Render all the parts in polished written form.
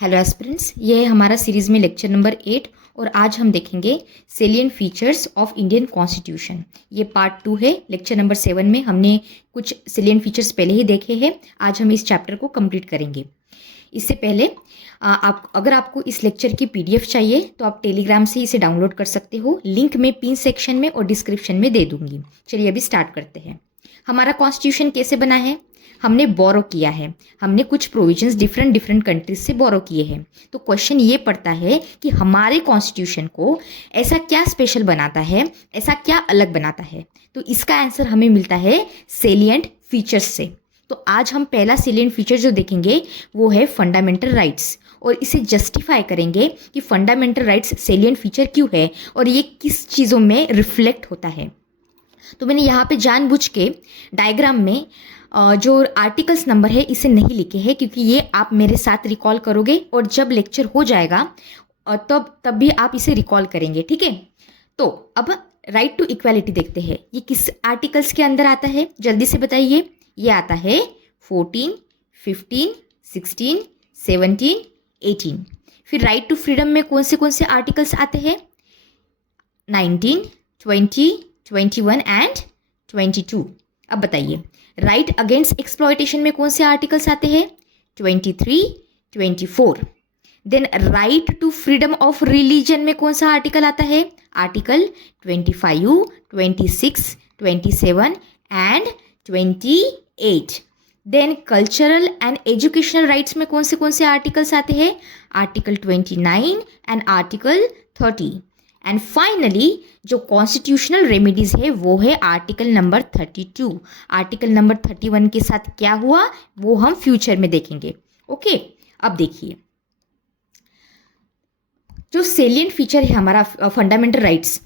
Hello aspirants, ये है हमारा सीरीज़ में लेक्चर नंबर 8 और आज हम देखेंगे salient features of Indian constitution. ये पार्ट 2 है। लेक्चर नंबर 7 में हमने कुछ सेलियंट फीचर्स पहले ही देखे हैं। आज हम इस चैप्टर को कंप्लीट करेंगे। इससे पहले अगर आपको इस लेक्चर की पीडीएफ चाहिए तो आप टेलीग्राम से इसे डाउनलोड कर सकते हो। लिंक मैं पिन सेक्शन में और डिस्क्रिप्शन में दे दूंगी। चलिए अभी स्टार्ट करते हैं। हमारा कॉन्स्टिट्यूशन कैसे बना है? हमने बोरो किया है। हमने कुछ प्रोविजंस डिफरेंट कंट्रीज से बोरो किए हैं। तो क्वेश्चन ये पड़ता है कि हमारे कॉन्स्टिट्यूशन को ऐसा क्या स्पेशल बनाता है, ऐसा क्या अलग बनाता है। तो इसका आंसर हमें मिलता है सेलिएंट फीचर्स से। तो आज हम पहला सेलिएंट फीचर जो देखेंगे वो है फंडामेंटल राइट्स, और इसे जस्टिफाई करेंगे कि फंडामेंटल राइट्स सेलिएंट फीचर क्यों है और ये किस चीज़ों में रिफ्लेक्ट होता है। तो मैंने यहाँ पे जानबूझ के डायग्राम में जो आर्टिकल्स नंबर है इसे नहीं लिखे हैं, क्योंकि ये आप मेरे साथ रिकॉल करोगे और जब लेक्चर हो जाएगा तब भी आप इसे रिकॉल करेंगे, ठीक है। तो अब राइट टू इक्वालिटी देखते हैं। ये किस आर्टिकल्स के अंदर आता है, जल्दी से बताइए। ये आता है 14, 15, 16, 17, 18। फिर राइट टू फ्रीडम में कौन से आर्टिकल्स आते हैं? 19, 20, 21 एंड 22। अब बताइए राइट अगेंस्ट एक्सप्लॉयटेशन में कौन से आर्टिकल्स आते हैं? 23, 24। Then right to freedom of religion में कौन सा आर्टिकल आता है? Article 25, 26, 27 and 28। Then cultural and educational rights में कौन से आर्टिकल्स आते हैं? Article 29 and article 30। And finally जो कॉन्स्टिट्यूशनल रेमेडीज है वो है आर्टिकल नंबर 32। आर्टिकल नंबर 31 के साथ क्या हुआ वो हम फ्यूचर में देखेंगे। ओके, अब देखिए जो सेलिएंट फीचर है हमारा फंडामेंटल राइट्स,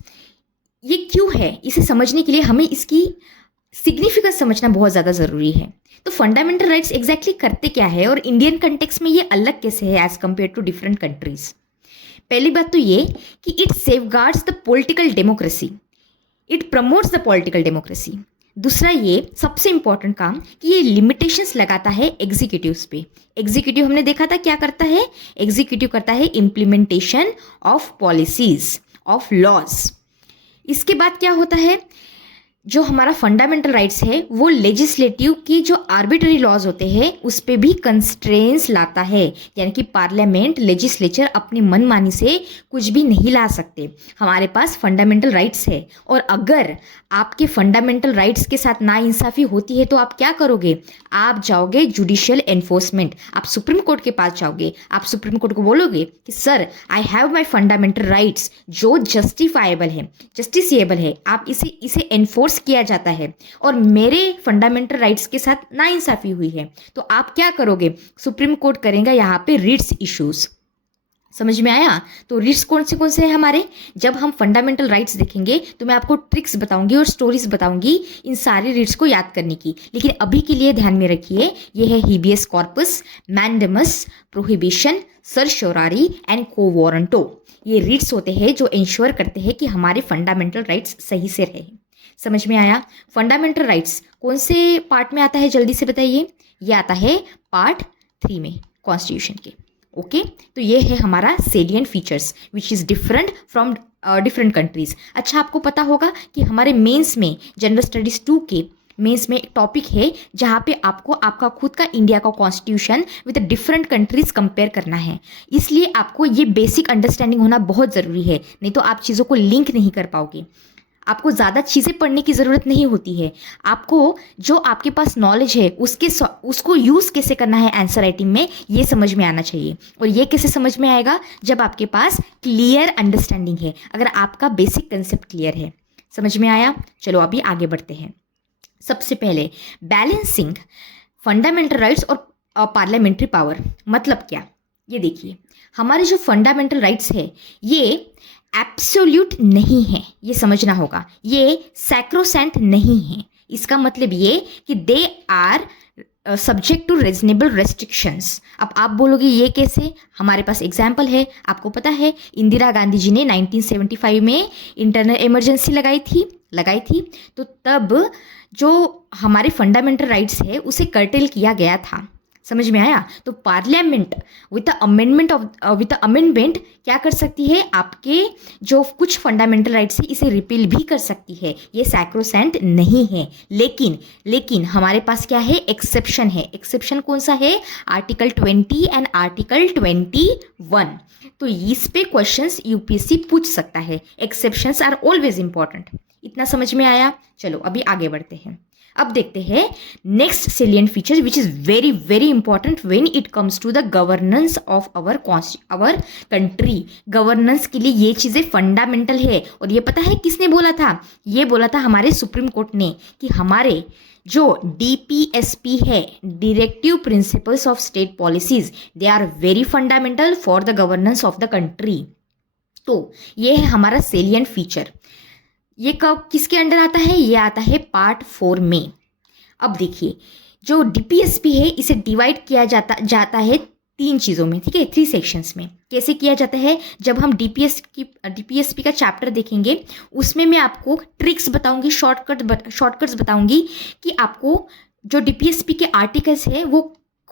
ये क्यों है, इसे समझने के लिए हमें इसकी सिग्निफिकेंस समझना बहुत ज़्यादा ज़रूरी है। तो फंडामेंटल राइट्स एग्जैक्टली करते क्या है और इंडियन कंटेक्स्ट में ये अलग कैसे है as compare to different countries. पहली बात तो ये कि it safeguards the political democracy, it promotes the political democracy. दूसरा ये सबसे इंपॉर्टेंट काम कि ये लिमिटेशंस लगाता है एग्जीक्यूटिव्स पे। एग्जीक्यूटिव हमने देखा था क्या करता है? एग्जीक्यूटिव करता है implementation of policies, of laws. इसके बाद क्या होता है, जो हमारा फंडामेंटल राइट्स है वो लेजिस्लेटिव की जो आर्बिट्ररी लॉज होते हैं उस पर भी कंस्ट्रेंट्स लाता है, यानी कि पार्लियामेंट लेजिस्लेचर अपनी मनमानी से कुछ भी नहीं ला सकते। हमारे पास फंडामेंटल राइट्स है और अगर आपके फंडामेंटल राइट्स के साथ नाइंसाफ़ी होती है तो आप क्या करोगे? आप जाओगे जुडिशियल एनफोर्समेंट, आप सुप्रीम कोर्ट के पास जाओगे। आप सुप्रीम कोर्ट को बोलोगे कि sir I have my fundamental rights जो जस्टिफाइबल है, जस्टिसिएबल है, आप इसे एनफोर्स किया जाता है और मेरे फंडामेंटल राइट्स के साथ नाइंसाफी हुई है, तो आप क्या करोगे? सुप्रीम कोर्ट करेगा यहाँ पे रिट्स इश्यूज। समझ में आया? तो रिट्स कौन से हैं हमारे? जब हम फंडामेंटल राइट्स देखेंगे तो मैं आपको ट्रिक्स बताऊंगी और स्टोरीज बताऊंगी इन सारे रिट्स को याद करने की। लेकिन अभी के लिए ध्यान में रखिए, ये है habeas corpus, mandamus, prohibition, certiorari and quo warranto. ये रिट्स होते हैं जो इंश्योर करते हैं कि हमारे फंडामेंटल राइट्स सही से रहे। समझ में आया? फंडामेंटल राइट्स कौन से पार्ट में आता है, जल्दी से बताइए। ये आता है पार्ट 3 में कॉन्स्टिट्यूशन के। ओके, तो ये है हमारा salient features which is different from different countries. अच्छा, आपको पता होगा कि हमारे मेंस में जनरल स्टडीज 2 के मेंस में एक टॉपिक है जहाँ पे आपको आपका खुद का इंडिया का constitution with different countries compare करना है। इसलिए आपको ये बेसिक अंडरस्टैंडिंग होना बहुत ज़रूरी है, नहीं तो आप चीज़ों को लिंक नहीं कर पाओगे। आपको ज़्यादा चीज़ें पढ़ने की ज़रूरत नहीं होती है। आपको जो आपके पास नॉलेज है उसको यूज़ कैसे करना है आंसर राइटिंग में, ये समझ में आना चाहिए। और ये कैसे समझ में आएगा? जब आपके पास क्लियर अंडरस्टैंडिंग है, अगर आपका बेसिक कंसेप्ट क्लियर है। समझ में आया? चलो अभी आगे बढ़ते हैं। सबसे पहले बैलेंसिंग फंडामेंटल राइट्स और पार्लियामेंट्री पावर मतलब क्या, ये देखिए। हमारे जो फंडामेंटल राइट्स है ये एब्सोल्यूट नहीं है, ये समझना होगा। ये सैक्रोसेंट नहीं है। इसका मतलब ये कि they are subject to reasonable restrictions. अब आप बोलोगे ये कैसे? हमारे पास एग्जाम्पल है। आपको पता है इंदिरा गांधी जी ने 1975 में इंटरनल इमरजेंसी लगाई थी। तो तब जो हमारे फंडामेंटल राइट्स है उसे कर्टेल किया गया था। समझ में आया? तो पार्लियामेंट विद द अमेंडमेंट क्या कर सकती है, आपके जो कुछ फंडामेंटल राइट्स है इसे रिपील भी कर सकती है, ये सैक्रोसेंट नहीं है। लेकिन हमारे पास क्या है, एक्सेप्शन है। एक्सेप्शन कौन सा है, आर्टिकल 20 एंड आर्टिकल 21। तो इस पे क्वेश्चंस यूपीएससी पूछ सकता है। Exceptions are always important. इतना समझ में आया? चलो अभी आगे बढ़ते हैं। अब देखते हैं next salient feature which is very very important when it comes to the governance of our country. Governance के लिए ये चीज़ें फंडामेंटल है। और ये पता है किसने बोला था? ये बोला था हमारे सुप्रीम कोर्ट ने कि हमारे जो DPSP है, directive principles of state policies, they are very fundamental for the governance of the country. तो ये है हमारा सेलिएंट फीचर। ये कब किसके अंडर आता है? ये आता है पार्ट 4 में। अब देखिए, जो DPSP है इसे डिवाइड किया जाता है 3 चीज़ों में, ठीक है, 3 सेक्शंस में। कैसे किया जाता है? जब हम DPSP का चैप्टर देखेंगे उसमें मैं आपको ट्रिक्स बताऊंगी, शॉर्टकट्स बताऊंगी कि आपको जो DPSP के आर्टिकल्स है वो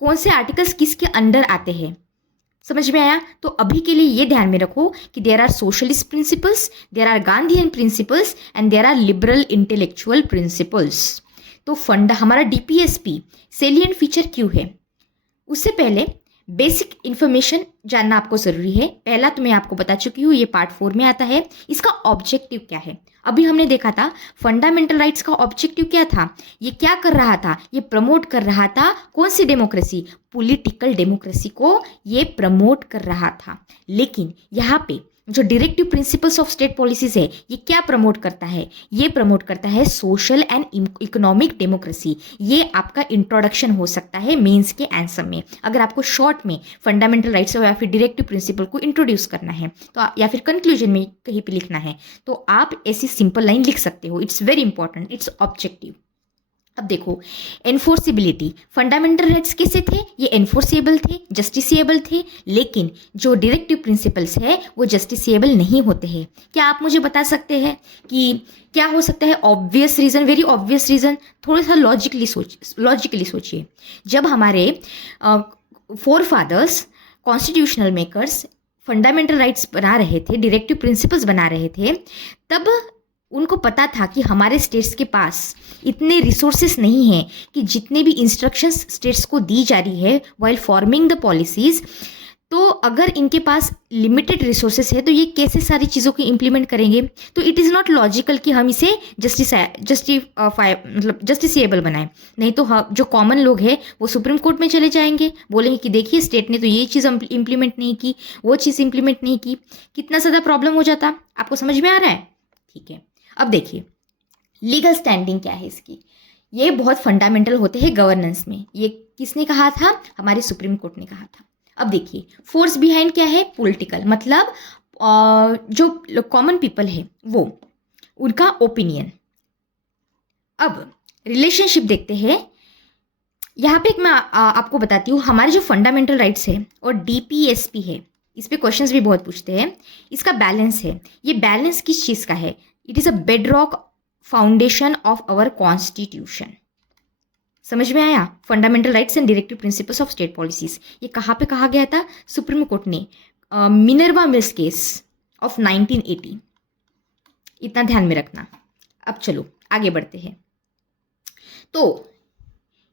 कौन से आर्टिकल्स किसके अंडर आते हैं। समझ में आया? तो अभी के लिए ये ध्यान में रखो कि there are socialist principles, there are Gandhian principles and there are liberal intellectual principles. तो हमारा DPSP सेलिएंट फीचर क्यों है? उससे पहले बेसिक इन्फॉर्मेशन जानना आपको ज़रूरी है। पहला तो मैं आपको बता चुकी हूँ, ये पार्ट 4 में आता है। इसका ऑब्जेक्टिव क्या है? अभी हमने देखा था फंडामेंटल राइट्स का ऑब्जेक्टिव क्या था। ये क्या कर रहा था? ये प्रमोट कर रहा था कौन सी डेमोक्रेसी? पॉलिटिकल डेमोक्रेसी को ये प्रमोट कर रहा था। लेकिन यहाँ पे जो directive principles of state policies है ये क्या प्रमोट करता है? ये प्रमोट करता है सोशल एंड इकोनॉमिक डेमोक्रेसी। ये आपका इंट्रोडक्शन हो सकता है मेंस के आंसर में। अगर आपको शॉर्ट में फंडामेंटल राइट्स या फिर डायरेक्टिव प्रिंसिपल को इंट्रोड्यूस करना है तो या फिर कंक्लूजन में कहीं पे लिखना है तो आप ऐसी सिंपल लाइन लिख सकते हो। It's very important, it's objective. अब देखो, एनफोर्सिबिलिटी। फंडामेंटल राइट्स कैसे थे? ये एनफोर्सेबल थे, जस्टिसिएबल थे। लेकिन जो डायरेक्टिव प्रिंसिपल्स है वो जस्टिसिएबल नहीं होते हैं। क्या आप मुझे बता सकते हैं कि क्या हो सकता है? Obvious reason, very obvious reason. थोड़ा सा लॉजिकली सोचिए। जब हमारे forefathers, constitutional makers fundamental rights बना रहे थे, डायरेक्टिव प्रिंसिपल्स बना रहे थे, तब उनको पता था कि हमारे स्टेट्स के पास इतने रिसोर्सेस नहीं हैं कि जितने भी इंस्ट्रक्शंस स्टेट्स को दी जा रही है वाइल फॉर्मिंग द पॉलिसीज़, तो अगर इनके पास लिमिटेड रिसोर्सेस है तो ये कैसे सारी चीज़ों को इम्प्लीमेंट करेंगे? तो इट इज़ नॉट लॉजिकल कि हम इसे जस्टिसिएबल बनाएं। नहीं तो जो कॉमन लोग हैं वो सुप्रीम कोर्ट में चले जाएंगे, बोलेंगे कि देखिए स्टेट ने तो ये चीज़ इम्प्लीमेंट नहीं की, वो चीज़ इम्प्लीमेंट नहीं की। कितना ज़्यादा प्रॉब्लम हो जाता। आपको समझ में आ रहा है? ठीक है। अब देखिए लीगल स्टैंडिंग क्या है इसकी। ये बहुत फंडामेंटल होते हैं गवर्नेंस में। ये किसने कहा था? हमारे सुप्रीम कोर्ट ने कहा था। अब देखिए फोर्स बिहाइंड क्या है? पॉलिटिकल, मतलब जो कॉमन पीपल है वो, उनका ओपिनियन। अब रिलेशनशिप देखते हैं। यहाँ पे एक मैं आपको बताती हूँ, हमारे जो फंडामेंटल राइट्स है और DPSP है, इस पे क्वेश्चंस भी बहुत पूछते हैं। इसका बैलेंस है। ये बैलेंस किस चीज़ का है? It is a bedrock foundation of our constitution. समझ में आया? Fundamental rights and directive principles of state policies. ये कहाँ पे कहा गया था? सुप्रीम कोर्ट ने मिनर्वा मिल्स केस ऑफ 1980। इतना ध्यान में रखना। अब चलो आगे बढ़ते हैं। तो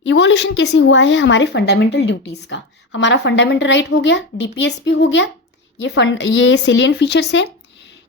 इवोल्यूशन कैसे हुआ है हमारे फंडामेंटल ड्यूटीज़ का? हमारा फंडामेंटल राइट हो गया, DPSP हो गया, ये सेलिएंट फीचर्स है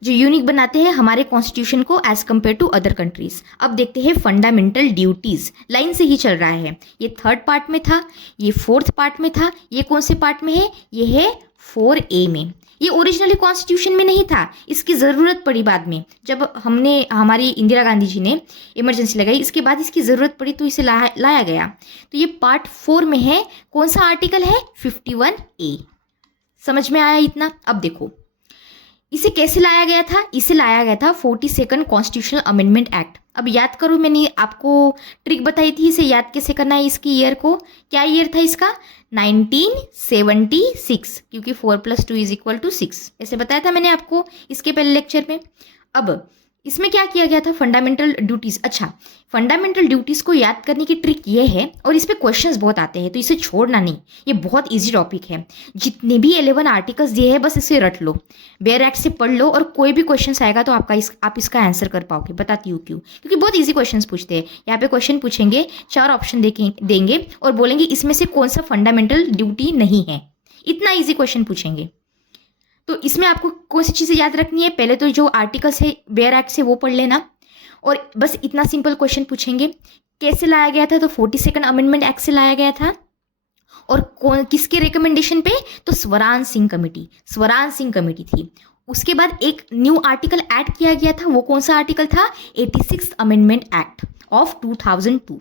जो यूनिक बनाते हैं हमारे कॉन्स्टिट्यूशन को as compare to other countries. अब देखते हैं फंडामेंटल ड्यूटीज। लाइन से ही चल रहा है। ये 3rd पार्ट में था, ये 4th पार्ट में था, ये कौन से पार्ट में है? ये है 4A में। ये ओरिजिनली कॉन्स्टिट्यूशन में नहीं था, इसकी ज़रूरत पड़ी बाद में। जब हमारी इंदिरा गांधी जी ने इमरजेंसी लगाई, इसके बाद इसकी ज़रूरत पड़ी तो इसे लाया गया। तो ये पार्ट 4 में है। कौन सा आर्टिकल है? 51A। समझ में आया इतना? अब देखो इसे कैसे लाया गया था? इसे लाया गया था 42nd कॉन्स्टिट्यूशनल अमेंडमेंट एक्ट। अब याद करो, मैंने आपको ट्रिक बताई थी इसे याद कैसे करना है। इसकी ईयर को, क्या ईयर था इसका? 1976, क्योंकि 4 + 2 = 6। ऐसे बताया था मैंने आपको इसके पहले लेक्चर में। अब इसमें क्या किया गया था, फंडामेंटल ड्यूटीज़। अच्छा, फंडामेंटल ड्यूटीज़ को याद करने की ट्रिक ये है, और इस पे क्वेश्चंस बहुत आते हैं तो इसे छोड़ना नहीं, ये बहुत इजी टॉपिक है। जितने भी 11 आर्टिकल्स दिए हैं बस इसे रट लो, बेयर एक्ट से पढ़ लो, और कोई भी क्वेश्चन आएगा तो आप इसका आंसर कर पाओगे। बताती हूँ क्यों, क्योंकि बहुत ईजी क्वेश्चन पूछते हैं। यहाँ पे क्वेश्चन पूछेंगे, 4 ऑप्शन देंगे और बोलेंगे इसमें से कौन सा फंडामेंटल ड्यूटी नहीं है। इतना ईजी क्वेश्चन पूछेंगे। तो इसमें आपको कौन सी चीज़ें याद रखनी है, पहले तो जो आर्टिकल्स है बेयर एक्ट से वो पढ़ लेना, और बस इतना सिंपल क्वेश्चन पूछेंगे। कैसे लाया गया था, तो 42nd अमेंडमेंट एक्ट से लाया गया था, और कौन किसके रिकमेंडेशन पे, तो स्वराज सिंह कमेटी थी। उसके बाद एक न्यू आर्टिकल ऐड किया गया था, वो कौन सा आर्टिकल था, 86th अमेंडमेंट एक्ट ऑफ 2002।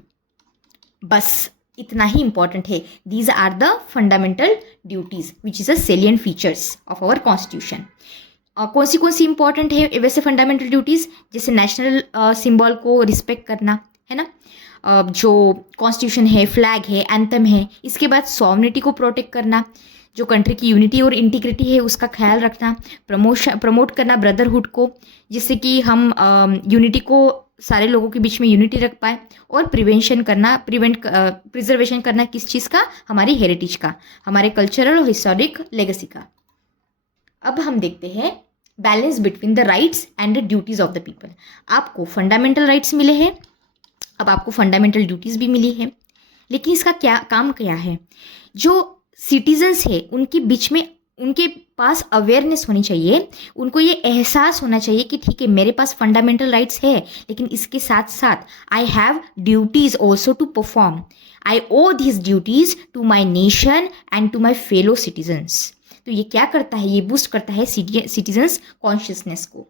बस इतना ही इंपॉर्टेंट है। These are the fundamental duties which is a salient features of our constitution. कौन सी इंपॉर्टेंट है वैसे फंडामेंटल ड्यूटीज, जैसे नेशनल सिंबल को रिस्पेक्ट करना, है ना, जो कॉन्स्टिट्यूशन है, फ्लैग है, एंथम है। इसके बाद सॉवरेनिटी को प्रोटेक्ट करना, जो कंट्री की यूनिटी और इंटीग्रिटी है उसका ख्याल रखना, प्रमोट करना ब्रदरहुड को, जिससे कि हम यूनिटी को, सारे लोगों के बीच में यूनिटी रख पाए, और प्रिजर्वेशन करना किस चीज़ का, हमारी हेरिटेज का, हमारे कल्चरल और हिस्टोरिक लेगेसी का। अब हम देखते हैं balance between the rights and the duties of the people. आपको फंडामेंटल राइट्स मिले हैं, अब आपको फंडामेंटल ड्यूटीज़ भी मिली है, लेकिन इसका क्या है, जो सिटीजन्स है उनके बीच में, उनके पास अवेयरनेस होनी चाहिए, उनको ये एहसास होना चाहिए कि ठीक है मेरे पास फंडामेंटल राइट्स है, लेकिन इसके साथ साथ I have duties also to perform. I owe this duties to my nation and to my fellow citizens. तो ये क्या करता है, ये बूस्ट करता है सिटीजन्स कॉन्शियसनेस को।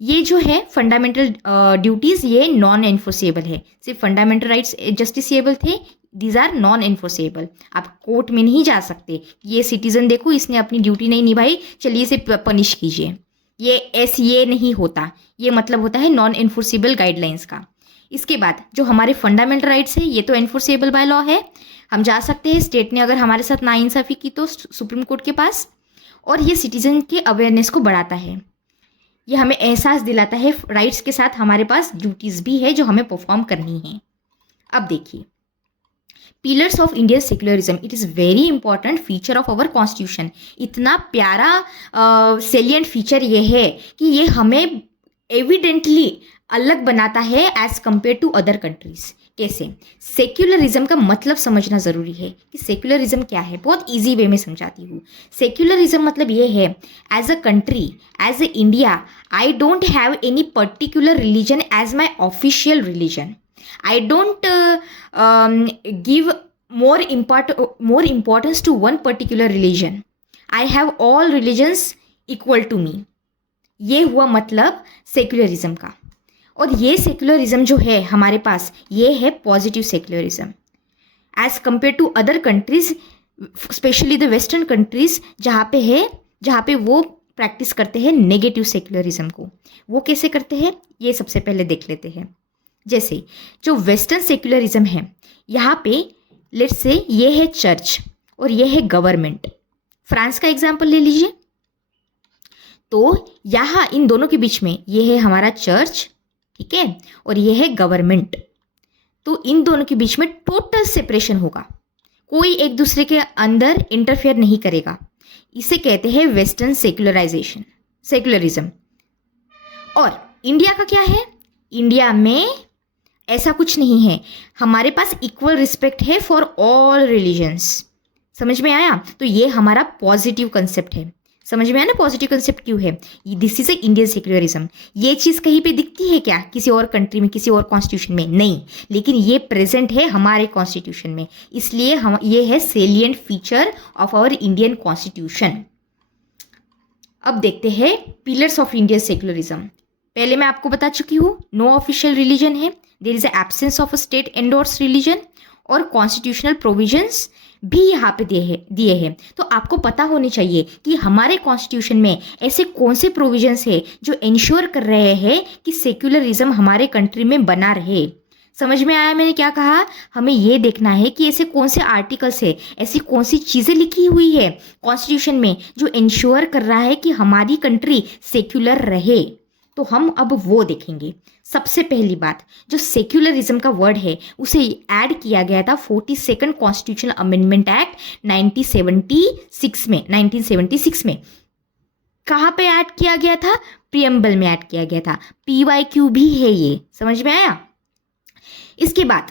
ये जो है फंडामेंटल ड्यूटीज़, ये नॉन एन्फोर्सेबल है। सिर्फ फंडामेंटल राइट्स जस्टिसेबल थे, दीज आर नॉन एन्फोर्सेबल। आप कोर्ट में नहीं जा सकते, ये सिटीजन देखो इसने अपनी ड्यूटी नहीं निभाई, चलिए इसे पनिश कीजिए, ये नहीं होता। ये मतलब होता है नॉन एन्फोर्सेबल गाइडलाइंस का। इसके बाद जो हमारे फंडामेंटल राइट्स है, ये तो एन्फोर्सेबल बाय लॉ है, हम जा सकते हैं, स्टेट ने अगर हमारे साथ नाइंसाफ़ी की तो सुप्रीम कोर्ट के पास, और ये सिटीजन के अवेयरनेस को बढ़ाता है, ये हमें एहसास दिलाता है राइट्स के साथ हमारे पास ड्यूटीज़ भी है जो हमें परफॉर्म करनी है। अब देखिए, pillars of Indian secularism, it is very important feature of our constitution. इतना प्यारा सेलिएंट फीचर ये है कि ये हमें एविडेंटली अलग बनाता है as compare to other countries. कैसे, सेक्युलरिज्म का मतलब समझना ज़रूरी है कि सेक्युलरिज्म क्या है। बहुत इजी वे में समझाती हूँ। सेक्युलरिज्म मतलब ये है, as a country, as a India, I don't have any particular religion as my official religion. I don't give more importance to one particular religion. I have all religions equal to me. ये हुआ मतलब secularism का। और ये secularism जो है हमारे पास, ये है positive secularism as compare to other countries, specially the western countries, जहाँ पे वो प्रैक्टिस करते हैं नेगेटिव सेक्युलरिज्म को। वो कैसे करते हैं, ये सबसे पहले देख लेते हैं। जैसे जो वेस्टर्न सेक्युलरिज्म है, यहाँ पे लेट्स से ये है चर्च और ये है गवर्नमेंट। फ्रांस का एग्जाम्पल ले लीजिए, तो यहाँ इन दोनों के बीच में ये है हमारा चर्च, ठीक है, और ये है गवर्नमेंट। तो इन दोनों के बीच में टोटल सेपरेशन होगा, कोई एक दूसरे के अंदर इंटरफेयर नहीं करेगा। इसे कहते हैं वेस्टर्न सेक्युलरिज्म। और इंडिया का क्या है, इंडिया में ऐसा कुछ नहीं है, हमारे पास इक्वल रिस्पेक्ट है फॉर ऑल रिलीजन्स। समझ में आया? तो ये हमारा पॉजिटिव कंसेप्ट है। समझ में आया ना पॉजिटिव कंसेप्ट क्यों है? This is a Indian secularism. ये चीज़ कहीं पे दिखती है क्या किसी और कंट्री में, किसी और कॉन्स्टिट्यूशन में? नहीं, लेकिन ये प्रेजेंट है हमारे कॉन्स्टिट्यूशन में, इसलिए हम ये है salient feature of our Indian constitution. अब देखते हैं पिलर्स ऑफ इंडियन सेक्युलरिज्म। पहले मैं आपको बता चुकी हूँ, नो ऑफिशियल रिलीजन है, there is absence of a state endorse religion, और कॉन्स्टिट्यूशनल प्रोविजंस भी यहाँ पे दिए हैं। तो आपको पता होनी चाहिए कि हमारे कॉन्स्टिट्यूशन में ऐसे कौन से प्रोविजंस है जो इंश्योर कर रहे हैं कि सेक्युलरिज्म हमारे कंट्री में बना रहे। समझ में आया मैंने क्या कहा? हमें ये देखना है कि ऐसे कौन से आर्टिकल्स है, ऐसी कौन सी चीज़ें लिखी हुई है कॉन्स्टिट्यूशन में जो इंश्योर कर रहा है कि हमारी कंट्री सेक्युलर रहे। तो हम अब वो देखेंगे। सबसे पहली बात, जो सेक्युलरिज्म का वर्ड है उसे ऐड किया गया था 42nd कॉन्स्टिट्यूशनल अमेंडमेंट एक्ट 1976 में। कहाँ पे ऐड किया गया था? प्रियम्बल में ऐड किया गया था। PYQ भी है ये, समझ में आया? इसके बाद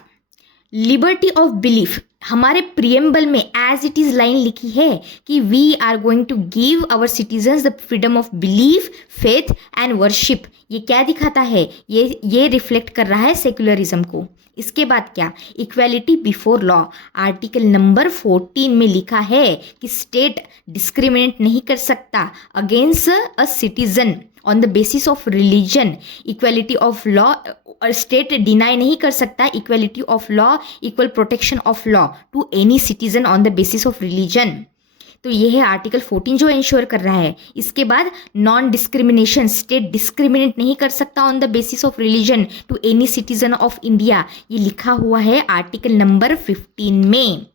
लिबर्टी ऑफ बिलीफ, हमारे प्रियम्बल में एज इट इज लाइन लिखी है कि we are going to give our citizens the freedom of belief, faith and worship. ये क्या दिखाता है? ये रिफ्लेक्ट कर रहा है सेक्युलरिज्म को। इसके बाद क्या? Equality before law, article number 14 में लिखा है कि स्टेट डिस्क्रिमिनेट नहीं कर सकता against a citizen on the basis of religion. Equality of law, और स्टेट डिनाई नहीं कर सकता equality of law, equal protection of law to any citizen on the basis of religion. तो ये है आर्टिकल 14 जो इंश्योर कर रहा है। इसके बाद नॉन डिस्क्रिमिनेशन, स्टेट डिस्क्रिमिनेट नहीं कर सकता on the basis of religion to any citizen of India, ये लिखा हुआ है आर्टिकल नंबर 15 में।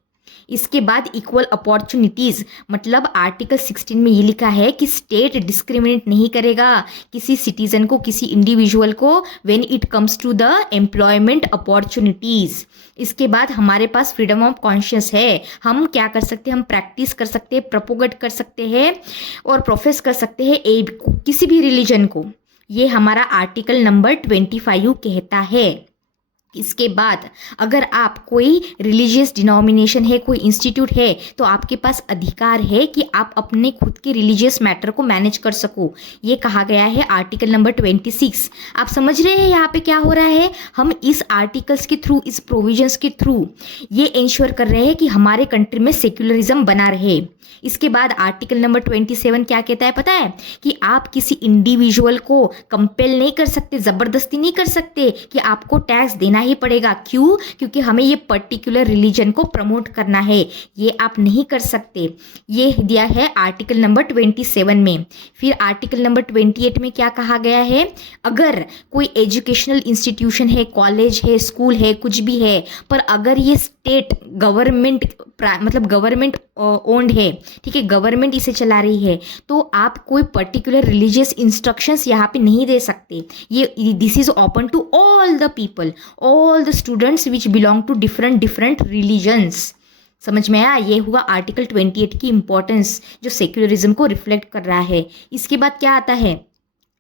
इसके बाद इक्वल अपॉर्चुनिटीज़, मतलब आर्टिकल 16 में ये लिखा है कि स्टेट डिस्क्रिमिनेट नहीं करेगा किसी सिटीजन को, किसी इंडिविजुअल को when it comes to the employment opportunities. इसके बाद हमारे पास फ्रीडम ऑफ कॉन्शियस है, हम क्या कर सकते हैं? हम प्रैक्टिस कर सकते हैं, प्रपोगेट कर सकते हैं और प्रोफेस कर सकते हैं किसी भी रिलीजन को। ये हमारा आर्टिकल नंबर 25 कहता है। इसके बाद अगर आप कोई रिलीजियस डिनोमिनेशन है, कोई इंस्टीट्यूट है, तो आपके पास अधिकार है कि आप अपने खुद के रिलीजियस मैटर को मैनेज कर सको। ये कहा गया है आर्टिकल नंबर 26। आप समझ रहे हैं यहाँ पे क्या हो रहा है? हम इस आर्टिकल्स के थ्रू, इस प्रोविजंस के थ्रू ये इंश्योर कर रहे हैं कि हमारे कंट्री में सेक्युलरिज्म बना रहे। इसके बाद आर्टिकल नंबर 27 क्या कहता है पता है? कि आप किसी इंडिविजुअल को कंपेल नहीं कर सकते, ज़बरदस्ती नहीं कर सकते कि आपको टैक्स देना ही पड़ेगा। क्यों? क्योंकि हमें ये पर्टिकुलर रिलीजन को प्रमोट करना है, ये आप नहीं कर सकते। ये दिया है आर्टिकल नंबर 27 में। फिर आर्टिकल नंबर 28 में क्या कहा गया है? अगर कोई एजुकेशनल इंस्टीट्यूशन है, कॉलेज है, स्कूल है, कुछ भी है, पर अगर ये स्टेट गवर्नमेंट, मतलब गवर्नमेंट ओन्ड है, ठीक है, गवर्नमेंट इसे चला रही है, तो आप कोई पर्टिकुलर रिलीजियस इंस्ट्रक्शंस यहाँ पे नहीं दे सकते। ये this is open to all the people, all the students which belong to different religions. समझ में आया? ये हुआ आर्टिकल 28 की इंपॉर्टेंस जो सेक्युलरिज्म को रिफ्लेक्ट कर रहा है। इसके बाद क्या आता है?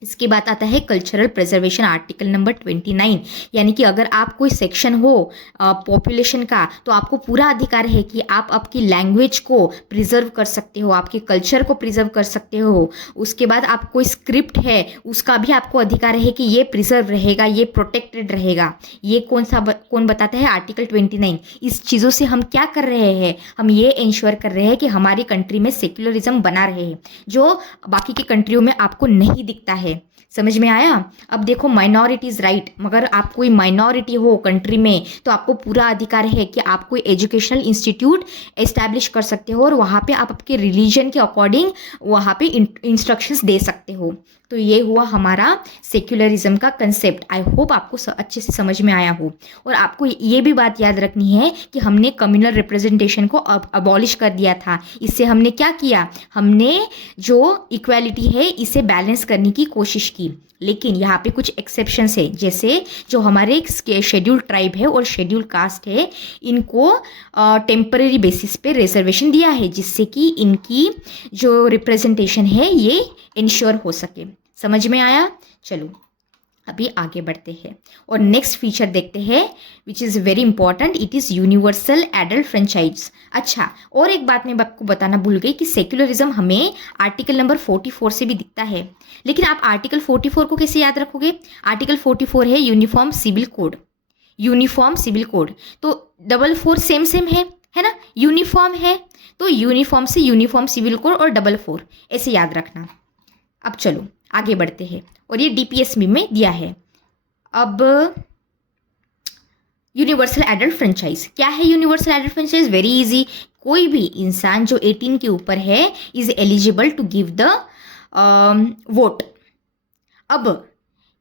इसके बाद आता है कल्चरल प्रिजर्वेशन, आर्टिकल नंबर 29। यानी कि अगर आप कोई सेक्शन हो पॉपुलेशन का, तो आपको पूरा अधिकार है कि आप आपकी लैंग्वेज को प्रिजर्व कर सकते हो, आपके कल्चर को प्रिजर्व कर सकते हो। उसके बाद आप कोई स्क्रिप्ट है, उसका भी आपको अधिकार है कि ये प्रिजर्व रहेगा, ये प्रोटेक्टेड रहेगा। ये कौन बताता है? आर्टिकल 29। इस चीज़ों से हम क्या कर रहे हैं? हम ये इंश्योर कर रहे हैं कि हमारी कंट्री में सेक्युलरिज्म बना रहे, जो बाकी की कंट्रियों में आपको नहीं दिखता है। समझ में आया? अब देखो माइनॉरिटीज राइट, मगर आप कोई माइनॉरिटी हो कंट्री में, तो आपको पूरा अधिकार है कि आप कोई एजुकेशनल इंस्टीट्यूट एस्टैब्लिश कर सकते हो और वहाँ पे आप आपके रिलीजन के अकॉर्डिंग वहाँ पे इंस्ट्रक्शंस दे सकते हो। तो ये हुआ हमारा सेक्युलरिज्म का कंसेप्ट। आई होप आपको अच्छे से समझ में आया हो। और आपको ये भी बात याद रखनी है कि हमने कम्युनल रिप्रेजेंटेशन को अबॉलिश कर दिया था। इससे हमने क्या किया? हमने जो इक्वालिटी है इसे बैलेंस करने की कोशिश की। लेकिन यहाँ पे कुछ एक्सेप्शंस है, जैसे जो हमारे शेड्यूल ट्राइब है और शेड्यूल कास्ट है, इनको टेम्पररी बेसिस पे रिजर्वेशन दिया है, जिससे कि इनकी जो रिप्रेजेंटेशन है ये इंश्योर हो सके। समझ में आया? चलो अभी आगे बढ़ते हैं और नेक्स्ट फीचर देखते हैं which is very important. It is universal adult franchise. अच्छा, और एक बात मैं आपको बताना भूल गई कि सेक्युलरिज्म हमें आर्टिकल नंबर 44 से भी दिखता है। लेकिन आप आर्टिकल 44 को कैसे याद रखोगे? आर्टिकल 44 है uniform civil code. Uniform civil code तो 44 सेम है ना? यूनिफॉर्म है तो यूनिफॉर्म से यूनिफॉर्म सिविल कोड और 44 ऐसे याद रखना। अब चलो आगे बढ़ते हैं और ये DPSB में दिया है। अब यूनिवर्सल एडल्ट फ्रेंचाइज क्या है? Universal adult franchise very easy. कोई भी इंसान जो 18 के ऊपर है is eligible to give the vote. अब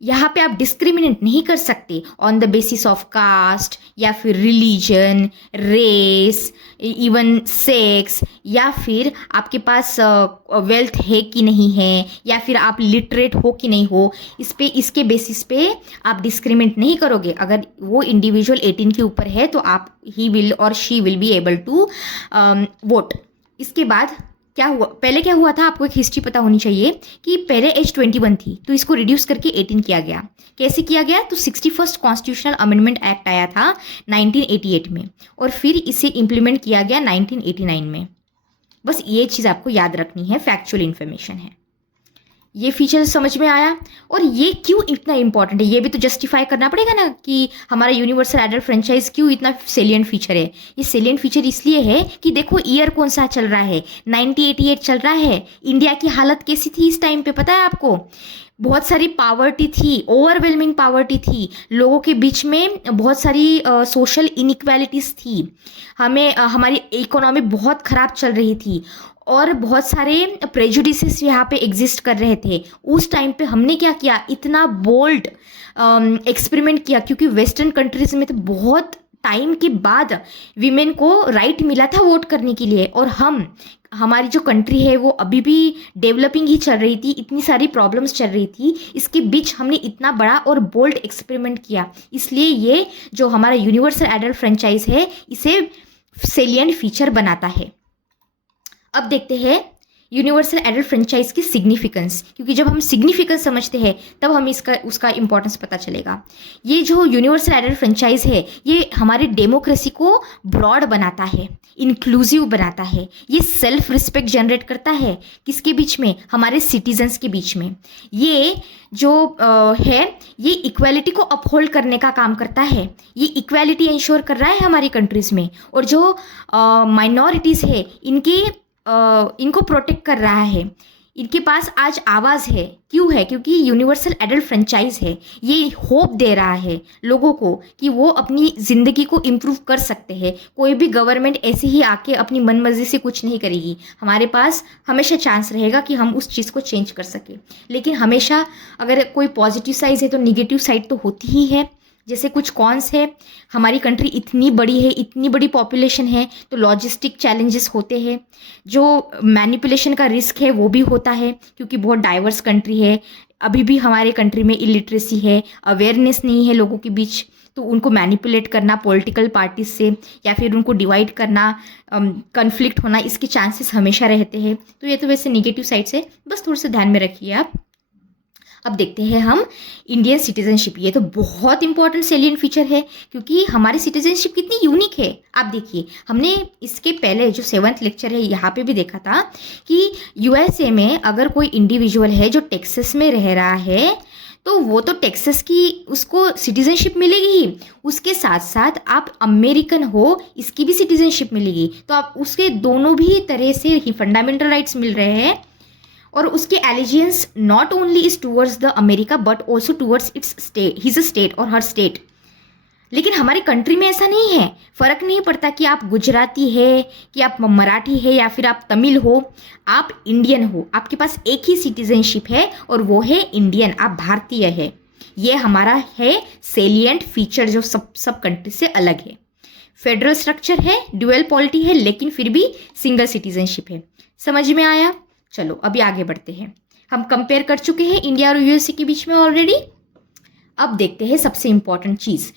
यहाँ पे आप डिस्क्रिमिनेट नहीं कर सकते on the basis of caste या फिर रिलीजन, रेस, इवन सेक्स, या फिर आपके पास वेल्थ है कि नहीं है, या फिर आप लिटरेट हो कि नहीं हो। इसके बेसिस पे आप डिस्क्रिमिनेट नहीं करोगे। अगर वो इंडिविजुअल 18 के ऊपर है तो आप ही विल और she will be able to vote. इसके बाद क्या हुआ, पहले क्या हुआ था, आपको एक हिस्ट्री पता होनी चाहिए कि पहले एज 21 थी तो इसको रिड्यूस करके 18 किया गया। कैसे किया गया, तो 61st कॉन्स्टिट्यूशनल अमेंडमेंट एक्ट आया था 1988 में, और फिर इसे इम्प्लीमेंट किया गया 1989 में। बस ये चीज़ आपको याद रखनी है, फैक्चुअल इन्फॉर्मेशन है। ये फीचर समझ में आया। और ये क्यों इतना इंपॉर्टेंट है, ये भी तो जस्टिफाई करना पड़ेगा ना कि हमारा यूनिवर्सल एडल्ट फ्रेंचाइज क्यों इतना सेलिएंट फीचर है। ये सेलिएंट फीचर इसलिए है कि देखो ईयर कौन सा चल रहा है, 1988 चल रहा है। इंडिया की हालत कैसी थी इस टाइम पे पता है आपको, बहुत सारी पावर्टी थी, ओवरवेलमिंग पावर्टी थी, लोगों के बीच में बहुत सारी सोशल इनइक्वालिटीज़ थी, हमारी इकोनॉमी बहुत ख़राब चल रही थी, और बहुत सारे प्रेजुडिसेस यहाँ पे एग्जिस्ट कर रहे थे। उस टाइम पे हमने क्या किया, इतना बोल्ड एक्सपेरिमेंट किया, क्योंकि वेस्टर्न कंट्रीज़ में तो बहुत टाइम के बाद वीमेन को राइट मिला था वोट करने के लिए, और हमारी जो कंट्री है वो अभी भी डेवलपिंग ही चल रही थी, इतनी सारी प्रॉब्लम्स चल रही थी। इसके बीच हमने इतना बड़ा और बोल्ड एक्सपेरिमेंट किया, इसलिए ये जो हमारा यूनिवर्सल एडल्ट फ्रेंचाइज है इसे सेलिएंट फीचर बनाता है। अब देखते हैं यूनिवर्सल एडल्ट फ्रेंचाइज की सिग्निफिकेंस, क्योंकि जब हम सिग्निफिकेंस समझते हैं तब हमें उसका इंपॉर्टेंस पता चलेगा। ये जो यूनिवर्सल एडल्ट फ्रेंचाइज है ये हमारी डेमोक्रेसी को ब्रॉड बनाता है, इंक्लूसिव बनाता है, ये सेल्फ रिस्पेक्ट जनरेट करता है किसके बीच में, हमारे सिटीजन्स के बीच में। ये जो है ये इक्वालिटी को अपहोल्ड करने का काम करता है, ये इक्वालिटी इंश्योर कर रहा है हमारी कंट्रीज़ में, और जो माइनॉरिटीज़ है इनको प्रोटेक्ट कर रहा है, इनके पास आज आवाज़ है। क्यों है, क्योंकि यूनिवर्सल एडल्ट फ्रेंचाइज है, ये होप दे रहा है लोगों को कि वो अपनी ज़िंदगी को इम्प्रूव कर सकते हैं। कोई भी गवर्नमेंट ऐसे ही आके अपनी मनमर्जी से कुछ नहीं करेगी, हमारे पास हमेशा चांस रहेगा कि हम उस चीज़ को चेंज कर सकें। लेकिन हमेशा अगर कोई पॉजिटिव साइड है तो निगेटिव साइड तो होती ही है। जैसे कुछ कॉन्स है, हमारी कंट्री इतनी बड़ी है, इतनी बड़ी पॉपुलेशन है, तो लॉजिस्टिक चैलेंजेस होते हैं, जो मैनिपुलेशन का रिस्क है वो भी होता है, क्योंकि बहुत डाइवर्स कंट्री है। अभी भी हमारे कंट्री में इलिटरेसी है, अवेयरनेस नहीं है लोगों के बीच, तो उनको मैनिपुलेट करना पॉलिटिकल पार्टीज से या फिर उनको डिवाइड करना, कन्फ्लिक्ट होना, इसके चांसेस हमेशा रहते हैं। तो ये तो वैसे निगेटिव साइड से बस थोड़ा सा ध्यान में रखिए आप। अब देखते हैं हम इंडियन सिटीजनशिप। ये तो बहुत इंपॉर्टेंट सेलिएंट फीचर है, क्योंकि हमारी सिटीजनशिप कितनी यूनिक है। आप देखिए, हमने इसके पहले जो 7th लेक्चर है यहाँ पे भी देखा था कि यूएसए में अगर कोई इंडिविजुअल है जो टेक्सास में रह रहा है तो वो तो टेक्सास की उसको सिटीजनशिप मिलेगी ही, उसके साथ साथ आप अमेरिकन हो इसकी भी सिटीजनशिप मिलेगी। तो आप उसके दोनों भी तरह से ही फंडामेंटल राइट्स मिल रहे हैं, और उसके allegiance not only is towards the America but also towards its state, his state और हर स्टेट। लेकिन हमारी कंट्री में ऐसा नहीं है, फ़र्क नहीं पड़ता कि आप गुजराती है, कि आप मराठी है, या फिर आप तमिल हो, आप इंडियन हो, आपके पास एक ही सिटीजनशिप है और वो है इंडियन, आप भारतीय है। ये हमारा है सेलिएंट फीचर जो सब कंट्री से अलग है। फेडरल स्ट्रक्चर है, ड्यूअल पॉलिटी है, लेकिन फिर भी सिंगल सिटीजनशिप है। समझ में आया? चलो अभी आगे बढ़ते हैं। हम कंपेयर कर चुके हैं इंडिया और यूएसए के बीच में ऑलरेडी। अब देखते हैं सबसे important cheese,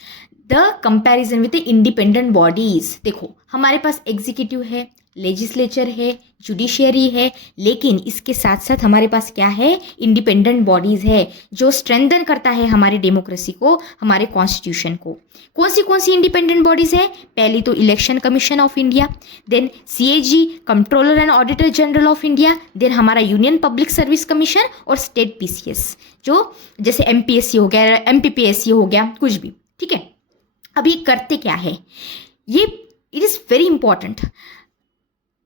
the comparison with the independent bodies. देखो हमारे पास एग्जीक्यूटिव है, लेजिस्लेचर है, जुडिशियरी है, लेकिन इसके साथ साथ हमारे पास क्या है, इंडिपेंडेंट बॉडीज़ है, जो स्ट्रेंथन करता है हमारी डेमोक्रेसी को, हमारे कॉन्स्टिट्यूशन को। कौन सी इंडिपेंडेंट बॉडीज़ है? पहली तो election commission of India, then CAG controller and auditor general of India, then हमारा यूनियन पब्लिक सर्विस कमीशन, और स्टेट पीसीएस, जो जैसे एमपीएससी हो गया, एमपीपीएससी हो गया, कुछ भी। ठीक है, अब ये करते क्या है, ये इट इज़ वेरी इंपॉर्टेंट।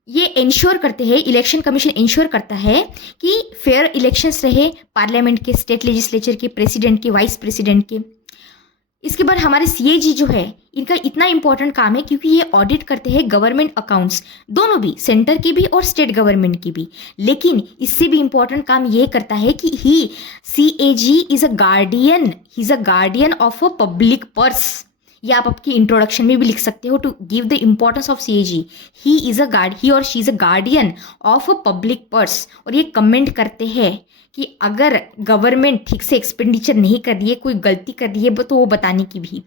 ये इंश्योर करते हैं, इलेक्शन कमीशन इंश्योर करता है कि फेयर इलेक्शंस रहे, पार्लियामेंट के, स्टेट लेजिस्लेचर के, प्रेसिडेंट के, वाइस प्रेसिडेंट के। इसके बाद हमारे सीएजी जो है, इनका इतना इंपॉर्टेंट काम है क्योंकि ये ऑडिट करते हैं गवर्नमेंट अकाउंट्स, दोनों भी, सेंटर की भी और स्टेट गवर्नमेंट की भी। लेकिन इससे भी इंपॉर्टेंट काम ये करता है कि CAG is a guardian, he is a guardian of a public purse. ये आप आपकी इंट्रोडक्शन में भी लिख सकते हो, to give the importance of CAG. He और she is a guardian of a public purse. और ये कमेंट करते हैं कि अगर गवर्नमेंट ठीक से एक्सपेंडिचर नहीं कर रही है, कोई गलती कर रही है, तो वो बताने की भी,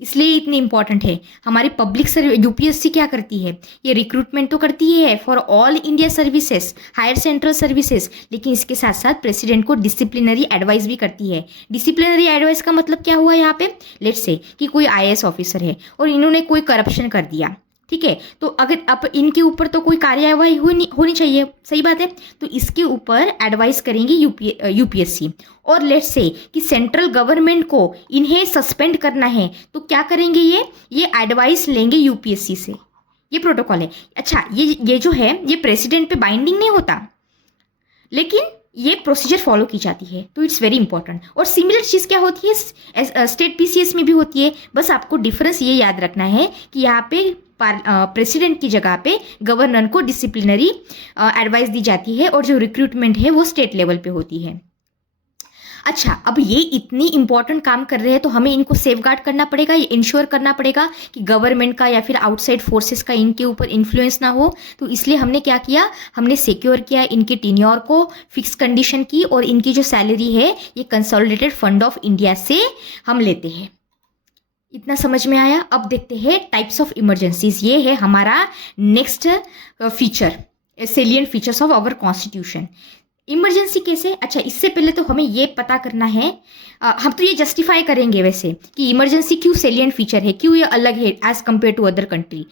इसलिए इतनी इंपॉर्टेंट है। हमारी पब्लिक सर्विस यूपीएससी क्या करती है, ये रिक्रूटमेंट तो करती है for all India services, higher central services, लेकिन इसके साथ साथ प्रेसिडेंट को डिसिप्लिनरी एडवाइस भी करती है। डिसिप्लिनरी एडवाइस का मतलब क्या हुआ यहाँ पे, लेट्स से कि कोई आईएएस ऑफिसर है और इन्होंने कोई करप्शन कर दिया, ठीक है, तो अगर अब इनके ऊपर तो कोई कार्यवाही होनी चाहिए, सही बात है, तो इसके ऊपर एडवाइस करेंगे यूपीएससी। और लेट्स से कि सेंट्रल गवर्नमेंट को इन्हें सस्पेंड करना है, तो क्या करेंगे, ये एडवाइस लेंगे यूपीएससी से। ये प्रोटोकॉल है। अच्छा, ये जो है ये प्रेसिडेंट पे बाइंडिंग नहीं होता, लेकिन ये प्रोसीजर फॉलो की जाती है, तो इट्स वेरी इंपॉर्टेंट। और सिमिलर चीज़ क्या होती है, स्टेट पीसीएस में भी होती है, बस आपको डिफरेंस ये याद रखना है कि यहाँ पे प्रेसिडेंट की जगह पे गवर्नर को डिसिप्लिनरी एडवाइस दी जाती है और जो रिक्रूटमेंट है वो स्टेट लेवल पे होती है। अच्छा, अब ये इतनी इंपॉर्टेंट काम कर रहे हैं तो हमें इनको सेफगार्ड करना पड़ेगा, ये इंश्योर करना पड़ेगा कि गवर्नमेंट का या फिर आउटसाइड फोर्सेस का इनके ऊपर इन्फ्लुएंस ना हो। तो इसलिए हमने क्या किया, हमने सिक्योर किया इनके टीन्योर को, फिक्स कंडीशन की, और इनकी जो सैलरी है ये कंसोलिडेटेड फंड ऑफ इंडिया से हम लेते हैं। इतना समझ में आया। अब देखते हैं टाइप्स ऑफ इमरजेंसीज। ये है हमारा next feature, salient features of our constitution. Emergency कैसे, अच्छा इससे पहले तो हमें ये पता करना है, हम तो ये जस्टिफाई करेंगे वैसे कि इमरजेंसी क्यों सेलिएंट फीचर है, क्यों ये अलग है as compare to other country.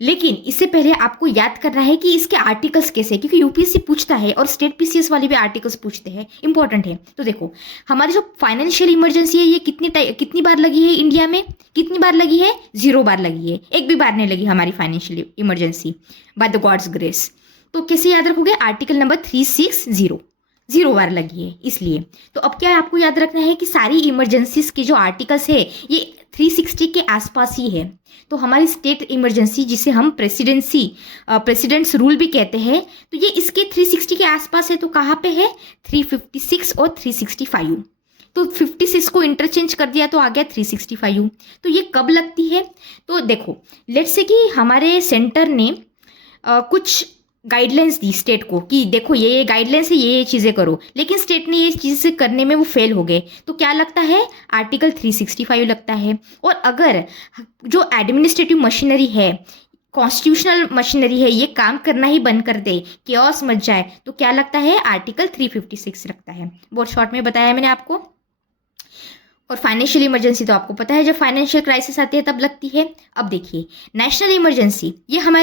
लेकिन इससे पहले आपको याद करना है कि इसके आर्टिकल्स कैसे, क्योंकि यूपीएससी पूछता है और स्टेट पीसीएस वाले भी आर्टिकल्स पूछते हैं, इंपॉर्टेंट है। तो देखो, हमारी जो फाइनेंशियल इमरजेंसी है ये कितनी बार लगी है इंडिया में, कितनी बार लगी है, 0 बार लगी है, एक भी बार नहीं लगी हमारी financial emergency by the gods grace. तो कैसे याद रखोगे, आर्टिकल नंबर 360, 0 बार लगी है इसलिए। तो अब क्या आपको याद रखना है कि सारी इमरजेंसीज के जो आर्टिकल्स है ये 360 के आसपास ही है। तो हमारी स्टेट इमरजेंसी, जिसे हम प्रेसिडेंट्स रूल भी कहते हैं, तो ये इसके 360 के आसपास है। तो कहाँ पे है, 356 और 365। तो 56 को इंटरचेंज कर दिया तो आ गया 365। तो ये कब लगती है, तो देखो लेट्स से कि हमारे सेंटर ने कुछ गाइडलाइंस दी स्टेट को कि देखो ये गाइडलाइंस है, ये चीज़ें करो, लेकिन स्टेट ने ये चीज़ करने में वो फेल हो गए, तो क्या लगता है, आर्टिकल 365 लगता है। और अगर जो एडमिनिस्ट्रेटिव मशीनरी है, कॉन्स्टिट्यूशनल मशीनरी है, ये काम करना ही बंद कर दे, केओस मच जाए, तो क्या लगता है, आर्टिकल 356 लगता है। बहुत शॉर्ट में बताया मैंने आपको। और फाइनेंशियल इमरजेंसी तो आपको पता है, जब फाइनेंशियल क्राइसिस आती है तब लगती है। अब देखिए नेशनल इमरजेंसी, ये हम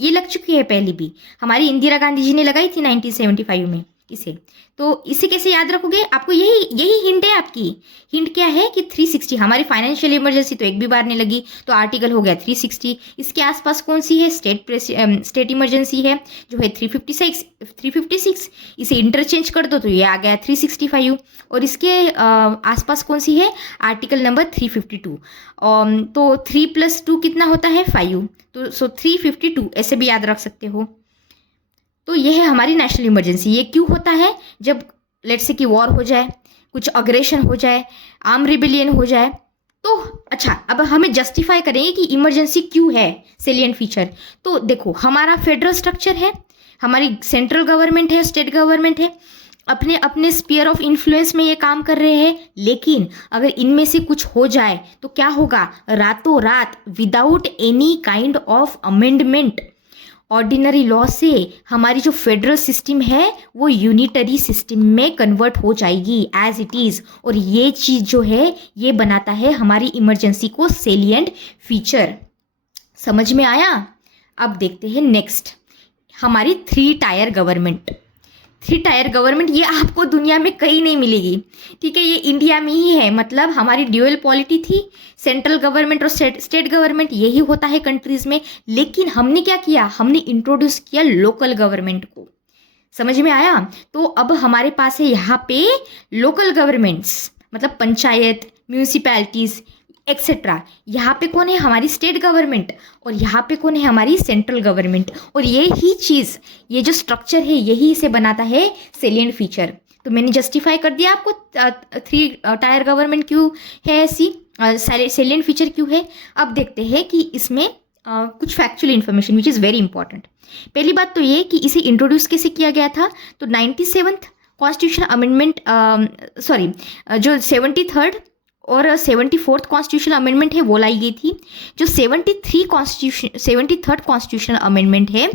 ये लग चुकी है पहले भी, हमारी इंदिरा गांधी जी ने लगाई थी 1975 में इसे। तो इसे कैसे याद रखोगे, आपको यही हिंट है आपकी। हिंट क्या है कि 360, हमारी फाइनेंशियल इमरजेंसी तो एक भी बार नहीं लगी, तो आर्टिकल हो गया 360। इसके आसपास कौन सी है, स्टेट इमरजेंसी है जो है 356। इसे इंटरचेंज कर दो तो ये आ गया 365। और इसके आसपास कौन सी है, आर्टिकल नंबर 352। तो 3 + 2 कितना होता है, 5। तो 352 ऐसे भी याद रख सकते हो। तो यह है हमारी नेशनल इमरजेंसी। ये क्यों होता है, जब लेट्स से कि वॉर हो जाए, कुछ अग्रेशन हो जाए, आर्म रिबेलियन हो जाए। तो अच्छा, अब हमें जस्टिफाई करेंगे कि इमरजेंसी क्यों है सेलिएंट फीचर। तो देखो, हमारा फेडरल स्ट्रक्चर है, हमारी सेंट्रल गवर्नमेंट है, स्टेट गवर्नमेंट है, अपने अपने स्पीयर ऑफ इन्फ्लुएंस में ये काम कर रहे हैं। लेकिन अगर इनमें से कुछ हो जाए तो क्या होगा, रातों रात without any kind of amendment, ordinary law से हमारी जो फेडरल सिस्टम है वो यूनिटरी सिस्टम में कन्वर्ट हो जाएगी एज इट इज़। और ये चीज़ जो है ये बनाता है हमारी इमरजेंसी को सेलिएंट फीचर। समझ में आया। अब देखते हैं नेक्स्ट, हमारी 3 टायर गवर्नमेंट। 3 टायर गवर्नमेंट ये आपको दुनिया में कहीं नहीं मिलेगी, ठीक है, ये इंडिया में ही है। मतलब हमारी ड्यूअल पॉलिटी थी, सेंट्रल गवर्नमेंट और स्टेट गवर्नमेंट, यही होता है कंट्रीज में। लेकिन हमने क्या किया, हमने इंट्रोड्यूस किया लोकल गवर्नमेंट को। समझ में आया। तो अब हमारे पास है यहाँ पे लोकल गवर्नमेंट्स, मतलब पंचायत, म्यूनिसिपैलिटीज, एक्सेट्रा। यहाँ पे कौन है? हमारी स्टेट गवर्नमेंट, और यहाँ पे कौन है? हमारी सेंट्रल गवर्नमेंट। और ये ही चीज़, ये जो स्ट्रक्चर है, यही इसे बनाता है सेलिएंट फीचर। तो मैंने जस्टिफाई कर दिया आपको 3 टायर गवर्नमेंट क्यों है ऐसी, सेलिएंट फीचर क्यों है। अब देखते हैं कि इसमें कुछ factual information which is very important. पहली बात तो ये कि इसे इंट्रोड्यूस कैसे किया गया था। तो 97th कॉन्स्टिट्यूशन अमेंडमेंट, सॉरी जो 73rd और 74th कॉन्स्टिट्यूशन अमेंडमेंट है वो लाई गई थी। जो 73rd कॉन्स्टिट्यूशन अमेंडमेंट है,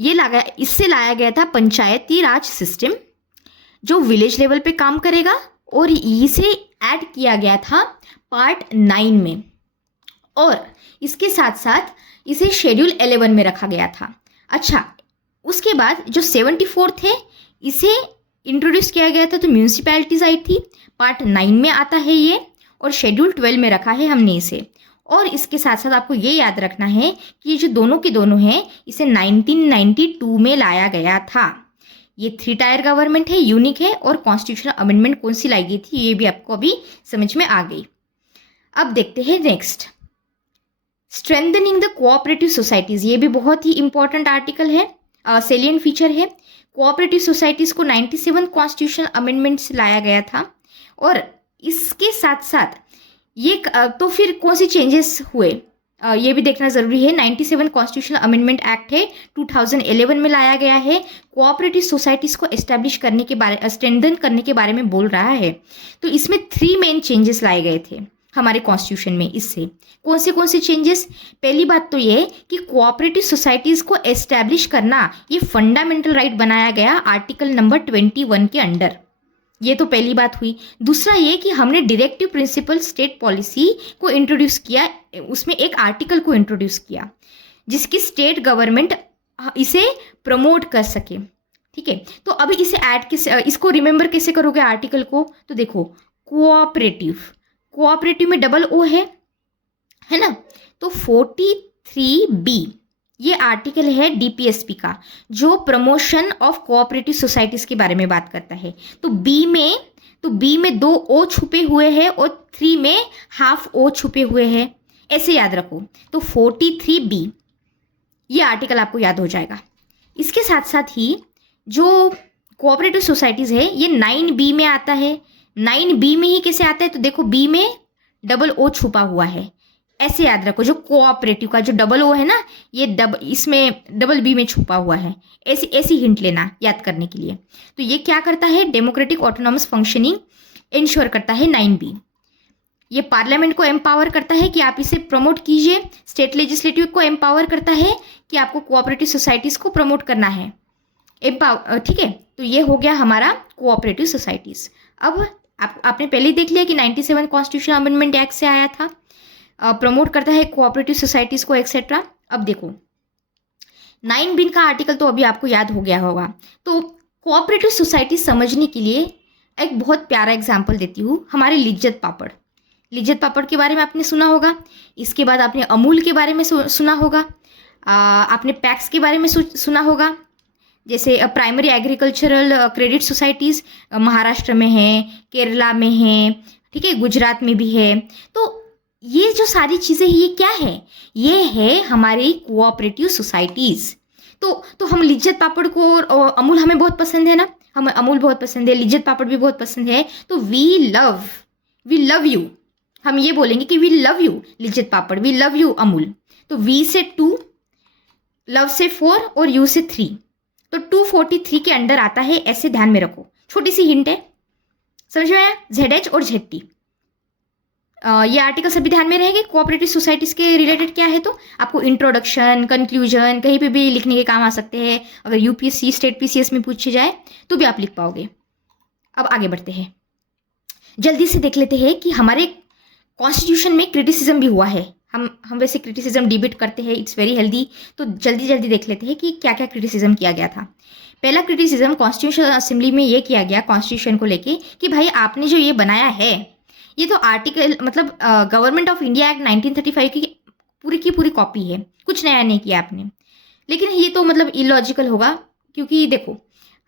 ये इससे लाया गया था पंचायती राज सिस्टम जो विलेज लेवल पे काम करेगा, और इसे ऐड किया गया था पार्ट 9 में, और इसके साथ साथ इसे शेड्यूल 11 में रखा गया था। अच्छा, उसके बाद जो 74th है, इसे इंट्रोड्यूस किया गया था, तो म्यूनिसिपैलिटीज आई थी, पार्ट 9 में आता है ये, और शेड्यूल 12 में रखा है हमने इसे। और इसके साथ साथ आपको ये याद रखना है कि ये जो दोनों के दोनों हैं, इसे 1992 में लाया गया था। ये 3 टायर गवर्नमेंट है, यूनिक है, और कॉन्स्टिट्यूशनल अमेंडमेंट कौन सी लाई गई थी ये भी आपको अभी समझ में आ गई। अब देखते हैं next, strengthening the cooperative societies. ये भी बहुत ही इंपॉर्टेंट आर्टिकल है, सेलिएंट फीचर है। कोऑपरेटिव सोसाइटीज़ को 97 कॉन्स्टिट्यूशनल अमेंडमेंट से लाया गया था, और इसके साथ साथ ये तो फिर कौन से चेंजेस हुए ये भी देखना ज़रूरी है। 97 कॉन्स्टिट्यूशनल अमेंडमेंट एक्ट है, 2011 में लाया गया है। कोऑपरेटिव सोसाइटीज़ को एस्टैब्लिश करने के बारे, स्ट्रेंथन करने के बारे में बोल रहा है। तो इसमें 3 मेन चेंजेस लाए गए थे हमारे कॉन्स्टिट्यूशन में। इससे कौन से चेंजेस? पहली बात तो ये कि कोऑपरेटिव सोसाइटीज़ को एस्टैब्लिश करना ये फंडामेंटल राइट बनाया गया आर्टिकल नंबर 21 के अंडर। ये तो पहली बात हुई। दूसरा ये कि हमने डायरेक्टिव प्रिंसिपल स्टेट पॉलिसी को इंट्रोड्यूस किया, उसमें एक आर्टिकल को इंट्रोड्यूस किया जिसकी स्टेट गवर्नमेंट इसे प्रमोट कर सके। ठीक है, तो अभी इसे इसको रिमेंबर कैसे करोगे आर्टिकल को? तो देखो, कोऑपरेटिव में डबल ओ है ना। तो 43B ये आर्टिकल है डीपीएसपी का, जो प्रमोशन ऑफ कोऑपरेटिव सोसाइटीज़ के बारे में बात करता है। तो बी में 2 ओ छुपे हुए हैं और 3 में हाफ ओ छुपे हुए हैं, ऐसे याद रखो। तो 43B ये आर्टिकल आपको याद हो जाएगा। इसके साथ साथ ही जो कोऑपरेटिव सोसाइटीज़ है ये 9B में आता है। 9B में ही कैसे आता है? तो देखो, बी में डबल ओ छुपा हुआ है, ऐसे याद रखो। जो कोऑपरेटिव का जो डबल ओ है ना, ये इसमें डबल बी में छुपा हुआ है, ऐसी हिंट लेना याद करने के लिए। तो ये क्या करता है? डेमोक्रेटिक ऑटोनॉमस फंक्शनिंग इंश्योर करता है 9B। ये पार्लियामेंट को एम्पावर करता है कि आप इसे प्रमोट कीजिए। स्टेट लेजिस्लेटिव को एम्पावर करता है कि आपको कोऑपरेटिव सोसाइटीज़ को प्रमोट करना है, ठीक है। तो ये हो गया हमारा कोऑपरेटिव सोसाइटीज़। अब आपने पहले ही देख लिया कि 97 कॉन्स्टिट्यूशन अमेंडमेंट एक्ट से आया था, प्रमोट करता है कोऑपरेटिव सोसाइटीज़ को एक्सेट्रा। अब देखो, 9B का आर्टिकल तो अभी आपको याद हो गया होगा। तो कोऑपरेटिव सोसाइटी समझने के लिए एक बहुत प्यारा एग्जाम्पल देती हूँ, हमारे लिज्जत पापड़ के बारे में आपने सुना होगा। इसके बाद आपने अमूल के बारे में सुना होगा, आपने पैक्स के बारे में सुना होगा। जैसे primary agricultural credit societies Maharashtra में है, केरला में है, ठीक है, गुजरात में भी है। तो ये जो सारी चीज़ें हैं, ये क्या है? ये है हमारी कोऑपरेटिव सोसाइटीज़। तो हम लिज्जत पापड़ को, और अमूल हमें बहुत पसंद है ना, हमें अमूल बहुत पसंद है, लिज्जत पापड़ भी बहुत पसंद है। तो वी लव यू, हम ये बोलेंगे कि we love you Lijjat Papad, we love you Amul. तो वी से 2, लव से 4 और यू से 3, तो 243 के अंडर आता है, ऐसे ध्यान में रखो। छोटी सी हिंट है, समझ में आया? ZH और ZT ये आर्टिकल सभी ध्यान में रहेंगे। कोऑपरेटिव सोसाइटीज़ के रिलेटेड क्या है, तो आपको इंट्रोडक्शन, कंक्लूजन कहीं पे भी लिखने के काम आ सकते हैं। अगर यूपीएससी, स्टेट पीसीएस में पूछे जाए तो भी आप लिख पाओगे। अब आगे बढ़ते हैं, जल्दी से देख लेते हैं कि हमारे कॉन्स्टिट्यूशन में क्रिटिसिज्म भी हुआ है। हम वैसे क्रिटिसिज्म डिबेट करते हैं, इट्स वेरी हेल्दी। तो जल्दी देख लेते हैं कि क्या क्या क्रिटिसिज्म किया गया था। पहला क्रिटिसिज्म कॉन्स्टिट्यूशनल असेंबली में ये किया गया कॉन्स्टिट्यूशन को लेके कि भाई आपने जो ये बनाया है, ये तो आर्टिकल मतलब गवर्नमेंट ऑफ इंडिया एक्ट 1935 की पूरी कॉपी है, कुछ नया नहीं किया आपने। लेकिन ये तो मतलब इलॉजिकल होगा, क्योंकि देखो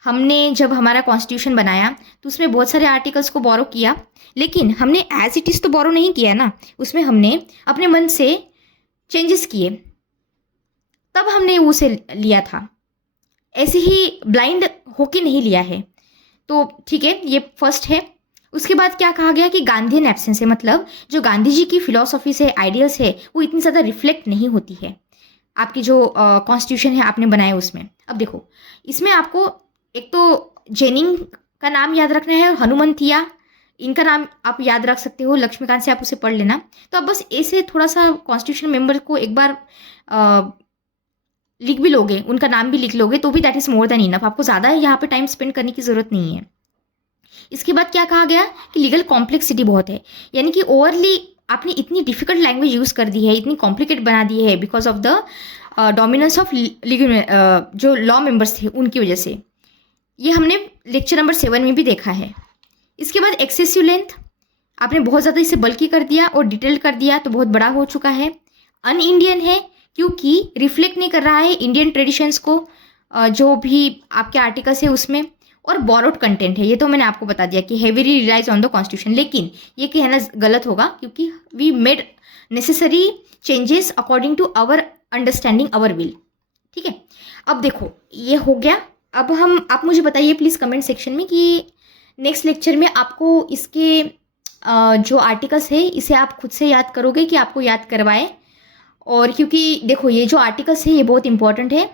हमने जब हमारा कॉन्स्टिट्यूशन बनाया तो उसमें बहुत सारे आर्टिकल्स को बोरो किया, लेकिन हमने एज इट इज़ तो बोरो नहीं किया ना, उसमें हमने अपने मन से चेंजेस किए, तब हमने उसे लिया था। ऐसे ही ब्लाइंड होके नहीं लिया है। तो ठीक है, ये फर्स्ट है। उसके बाद क्या कहा गया कि गांधीयन एब्सेंस है, मतलब जो गांधी जी की फिलॉसफी से आइडियल्स है वो इतनी ज़्यादा रिफ्लेक्ट नहीं होती है आपकी जो कॉन्स्टिट्यूशन है आपने बनाया उसमें। अब देखो, इसमें आपको एक तो जेनिंग का नाम याद रखना है और हनुमंतिया, इनका नाम आप याद रख सकते हो, लक्ष्मीकांत से आप उसे पढ़ लेना। तो अब बस ऐसे थोड़ा सा कॉन्स्टिट्यूशन मेंबर को एक बार लिख भी लोगे, उनका नाम भी लिख लोगे तो भी that is more than enough. आपको ज़्यादा यहाँ पे टाइम स्पेंड करने की ज़रूरत नहीं है। इसके बाद क्या कहा गया कि लीगल कॉम्प्लेक्सिटी बहुत है, यानी कि ओवरली आपने इतनी डिफिकल्ट लैंग्वेज यूज़ कर दी है, इतनी कॉम्प्लिकेट बना दी है because of the dominance of legal जो लॉ मेंबर्स थे उनकी वजह से। ये हमने लेक्चर नंबर 7 में भी देखा है। इसके बाद एक्सेसिव लेंथ, आपने बहुत ज़्यादा इसे बल्कि कर दिया और डिटेल कर दिया तो बहुत बड़ा हो चुका है। अन इंडियन है क्योंकि रिफ्लेक्ट नहीं कर रहा है इंडियन ट्रेडिशंस को, जो भी आपके आर्टिकल्स है उसमें। और बोरोड कंटेंट है, ये तो मैंने आपको बता दिया कि heavily relies on the constitution, लेकिन ये कहना गलत होगा क्योंकि we made necessary changes according to our understanding our will. ठीक है, अब देखो ये हो गया। अब आप मुझे बताइए प्लीज़ कमेंट सेक्शन में कि नेक्स्ट लेक्चर में आपको इसके जो आर्टिकल्स है इसे आप खुद से याद करोगे कि आपको याद करवाए। और क्योंकि देखो ये जो आर्टिकल्स है ये बहुत इंपॉर्टेंट है,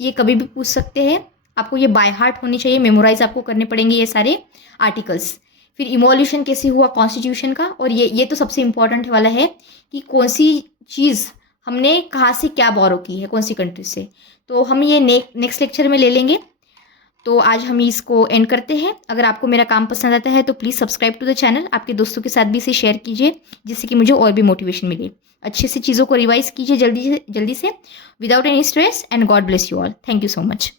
ये कभी भी पूछ सकते हैं, आपको ये बाय हार्ट होनी चाहिए, मेमोराइज आपको करने पड़ेंगे ये सारे आर्टिकल्स। फिर इवोल्यूशन कैसे हुआ कॉन्स्टिट्यूशन का, और ये तो सबसे इम्पॉर्टेंट वाला है कि कौन सी चीज़ हमने कहाँ से क्या बोरो की है, कौन सी कंट्री से। तो हम ये नेक्स्ट लेक्चर में ले लेंगे। तो आज हम इसको एंड करते हैं। अगर आपको मेरा काम पसंद आता है तो please subscribe to the channel, आपके दोस्तों के साथ भी इसे शेयर कीजिए जिससे कि मुझे और भी मोटिवेशन मिले। अच्छे से चीज़ों को रिवाइज कीजिए जल्दी से without any stress, and God bless you all. Thank you so much.